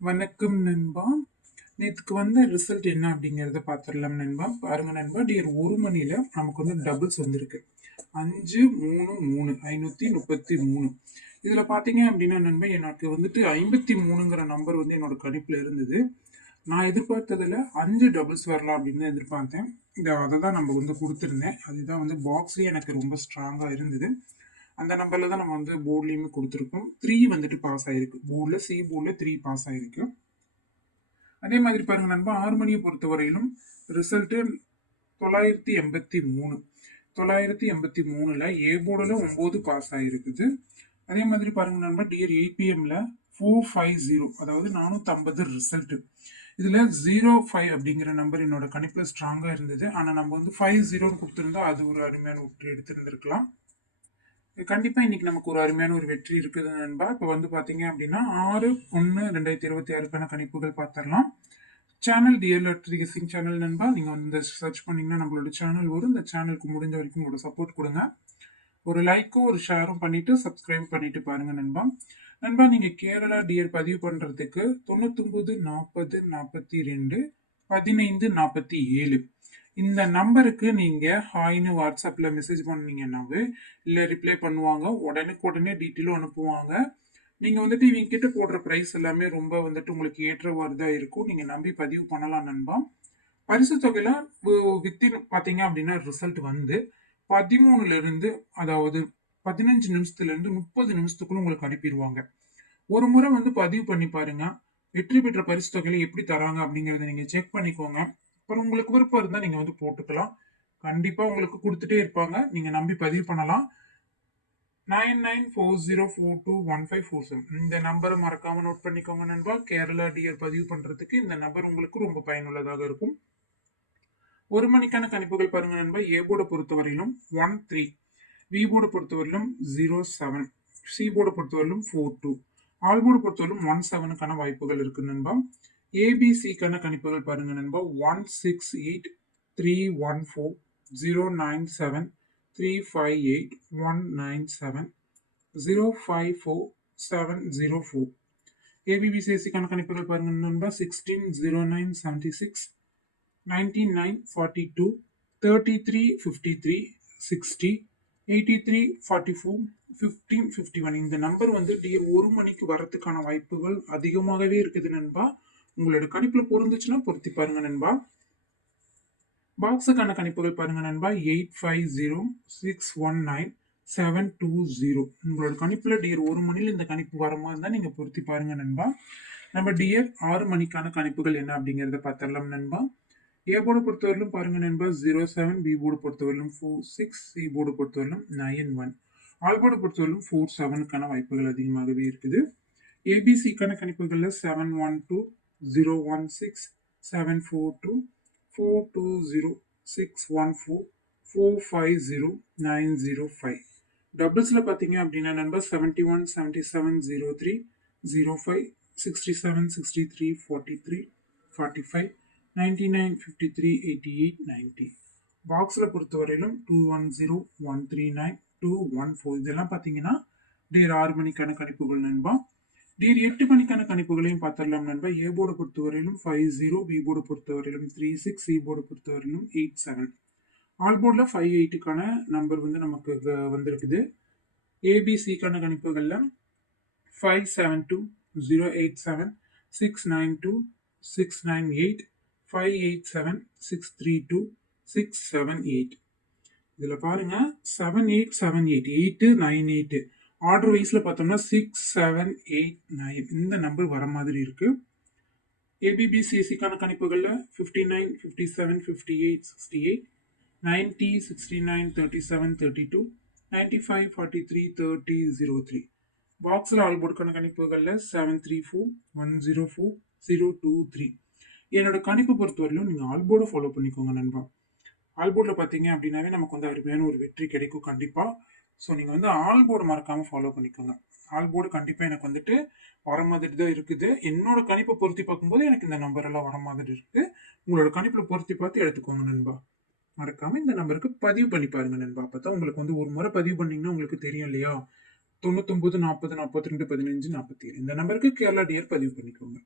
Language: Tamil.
வணக்கம் நண்பா. நேத்துக்கு வந்த ரிசல்ட் என்ன அப்படிங்கிறத பார்த்துடலாம் நண்பா. பாருங்க நண்பா, டியர் 1 மணில நமக்கு வந்து டபுள்ஸ் வந்திருக்கு. 5, 3, 3 533. இதுல பாத்தீங்க அப்படின்னா நண்பா, எனக்கு வந்துட்டு 53ங்கிற நம்பர் வந்து என்னோட கணிப்புல இருந்தது. நான் எதிர்பார்த்ததுல 5 டபுள்ஸ் வரலாம் அப்படின்னு தான் எதிர்பார்த்தேன். அதை தான் நம்ம வந்து கொடுத்துருந்தேன். அதுதான் வந்து பாக்ஸ்லயே எனக்கு ரொம்ப ஸ்ட்ராங்கா இருந்தது. அந்த நம்பர்ல தான் நம்ம வந்து போர்ட்லயுமே கொடுத்துருக்கோம். 3 வந்துட்டு பாஸ் ஆயிருக்கு. போர்டில் 3 பாஸ் ஆயிருக்கு. அதே மாதிரி பாருங்க நண்பா, 6 மணியை பொறுத்தவரையிலும் ரிசல்ட் 983. 983ல ஏ போர்டில் 9 பாஸ் ஆயிருக்குது. அதே மாதிரி பாருங்க நண்பா, டியர் 8 PM 450, அதாவது 450 ரிசல்ட். இதுல 05 அப்படிங்கிற நம்பர் என்னோட கணிப்புல ஸ்ட்ராங்கா இருந்தது. ஆனா நம்ம வந்து 50 கொடுத்திருந்தா அது ஒரு அருமையான வெற்றி எடுத்திருந்திருக்கலாம். கண்டிப்பா இன்னைக்கு நமக்கு ஒரு அருமையான ஒரு வெற்றி இருக்குது நண்பா. இப்போ வந்து பாத்தீங்க அப்படின்னா 6/1/2026க்கான கணிப்புகள் பார்த்துடலாம். சேனல் டியர் லெட்ரிகசிங் சேனல் நண்பா. நீங்க வந்து சர்ச் பண்ணீங்கன்னா நம்மளோட சேனல் வரும். இந்த சேனலுக்கு முடிஞ்ச வரைக்கும் உங்களோட சப்போர்ட் கொடுங்க. ஒரு லைக்கும் ஒரு ஷேரும் பண்ணிட்டு சப்ஸ்கிரைப் பண்ணிட்டு பாருங்க நண்பா. நண்பா, நீங்க கேரளா டியர் பதிவு பண்றதுக்கு 99 40 42 15 47 இந்த நம்பருக்கு நீங்க ஹாய்னு வாட்ஸ்அப்ல மெசேஜ் பண்ணீங்கன்னாவே இல்ல ரிப்ளை பண்ணுவாங்க. உடனுக்குடனே டீட்டெயிலும் அனுப்புவாங்க. நீங்க வந்துட்டு இவங்க கிட்ட போடுற பிரைஸ் எல்லாமே ரொம்ப வந்துட்டு உங்களுக்கு ஏற்றவாறுதா இருக்கும். நீங்க நம்பி பதிவு பண்ணலாம் நண்பா. பரிசு தொகையில வித்தின் பாத்தீங்க அப்படின்னா ரிசல்ட் வந்து 13ல இருந்து, அதாவது 15 நிமிஷத்துல இருந்து 30 நிமிஷத்துக்குள்ள உங்களுக்கு அனுப்பிடுவாங்க. ஒரு முறை வந்து பதிவு பண்ணி பாருங்க. வெற்றி பெற்ற பரிசு தொகையில எப்படி தராங்க அப்படிங்கறத நீங்க செக் பண்ணிக்கோங்க. அப்புறம் உங்களுக்கு விருப்பம் இருந்தா நீங்க வந்து போட்டுக்கலாம். கண்டிப்பா உங்களுக்கு கொடுத்துட்டே இருப்பாங்க. நீங்க நம்பி பதிவு பண்ணலாம். 9940421547 இந்த நம்பரை மறக்காம நோட் பண்ணிக்கோங்க நண்பா. கேரளா டியர் பதிவு பண்றதுக்கு இந்த நம்பர் உங்களுக்கு ரொம்ப பயனுள்ளதாக இருக்கும். 1 மணிக்கான கணிப்புகள் பாருங்க நண்பா. ஏ போர்டை பொறுத்தவரையிலும் 13, பி போர்டை பொறுத்தவரையிலும் 07, சி போர்டை பொறுத்தவரையிலும் 42, ஆல் போர்டை பொறுத்தவரையிலும் 17க்கான வாய்ப்புகள் இருக்கு நண்பா. ஏபிசிக்கான கணிப்புகள் பாருங்க நண்பா. 168314097358 197 054704. ஏபிபிசிஎஸ்சிக்கான கணிப்புகள் பாருங்க நண்பா. 160976 9942 3353 60 8344 1551 இந்த நம்பர் வந்து டியர் 1 மணிக்கு வரதுக்கான வாய்ப்புகள் அதிகமாகவே இருக்குது நண்பா. உங்களோட கணிப்புல பொருந்துச்சுன்னா பொருத்தி பாருங்க நண்பா. பாக்ஸுக்கான கணிப்புகள் பாருங்க நண்பா. 850619 720. உங்களோட கணிப்புல டியர் 1 மணில இந்த கணிப்பு வர மாதிரி தான் நீங்க பொருத்தி பாருங்க நண்பா. நம்ம டியர் 6 மணிக்கான கணிப்புகள் என்ன அப்படிங்கறத பார்த்தரலாம் நண்பா. ஏ போர்டு பொறுத்தவரையிலும் பாருங்க நண்பா 07, பி போர்டு பொறுத்தவரையிலும் 46, சி போர்டு பொறுத்தவரையிலும் 91, ஆல் போர்டு பொறுத்தவரையிலும் 47க்கான வாய்ப்புகள் அதிகமாகவே இருக்குது. ஏபிசிக்கான கணிப்புகள்ல 712 016 742 420 614 450 905. டபுள்ஸ்ல பாத்தீங்க அப்படின்னா நண்பர் 71 77 03 05 67 63 43 45 99 53 88 90. பாக்ஸ்ல பொறுத்தவரையிலும் 210 139 214. இதெல்லாம் பாத்தீங்கன்னா டியர் 6 மணிக்கான கணிப்புகள் நண்பா. டியர் 8 மணிக்கான கணிப்புகளையும் பார்த்துடலாம் நண்பா. ஏ போர்டு பொறுத்தவரையிலும் 50, பி போர்டு பொறுத்தவரையிலும் 36, சி போர்டு பொறுத்தவரையிலும் 87, ஆல் போர்டில் 58க்கான நம்பர் வந்து நமக்கு வந்திருக்குது. ஏபிசிக்கான கணிப்புகள்ல 572 087 692 698 587 632 678. இதுல பாருங்க 7878 898. ஆர்டர் வைஸ்ல பார்த்தோம்னா 6789 இந்த நம்பர் வர மாதிரி இருக்கு. ஏபிபிசிஎஸ்சிக்கான கணிப்புகள்ல 59 57 58 68 90 69 37 32 95 43 30 03. பாக்ஸ்ல ஆல் போர்டுக்கான கணிப்புகள்ல 734 104 023. என்னோட கணிப்பு பொறுத்தவரையிலும் நீங்க ஆல் போர்டை ஃபாலோ பண்ணிக்கோங்க நண்பா. ஆல் போர்டில் பார்த்தீங்க அப்படின்னாவே நமக்கு வந்து அருமையான ஒரு வெற்றி கிடைக்கும் கண்டிப்பா. ஸோ நீங்க வந்து ஆல் போர்டு மறக்காம ஃபாலோ பண்ணிக்கோங்க. ஆல் போர்டு கண்டிப்பா எனக்கு வந்துட்டு வர மாதிரி தான் இருக்குது. என்னோட கணிப்பை பொருத்தி பார்க்கும்போது எனக்கு இந்த நம்பர் எல்லாம் வர மாதிரி இருக்கு. உங்களோட கணிப்புல பொருத்தி பார்த்து எடுத்துக்கோங்க நண்பா. மறக்காம இந்த நம்பருக்கு பதிவு பண்ணி பாருங்க நண்பா. அப்பதான் உங்களுக்கு வந்து ஒரு முறை பதிவு பண்ணீங்கன்னா உங்களுக்கு தெரியும் இல்லையா. 99 40 42 15 47 இந்த நம்பருக்கு கேரளா டியர் பதிவு பண்ணிக்கோங்க.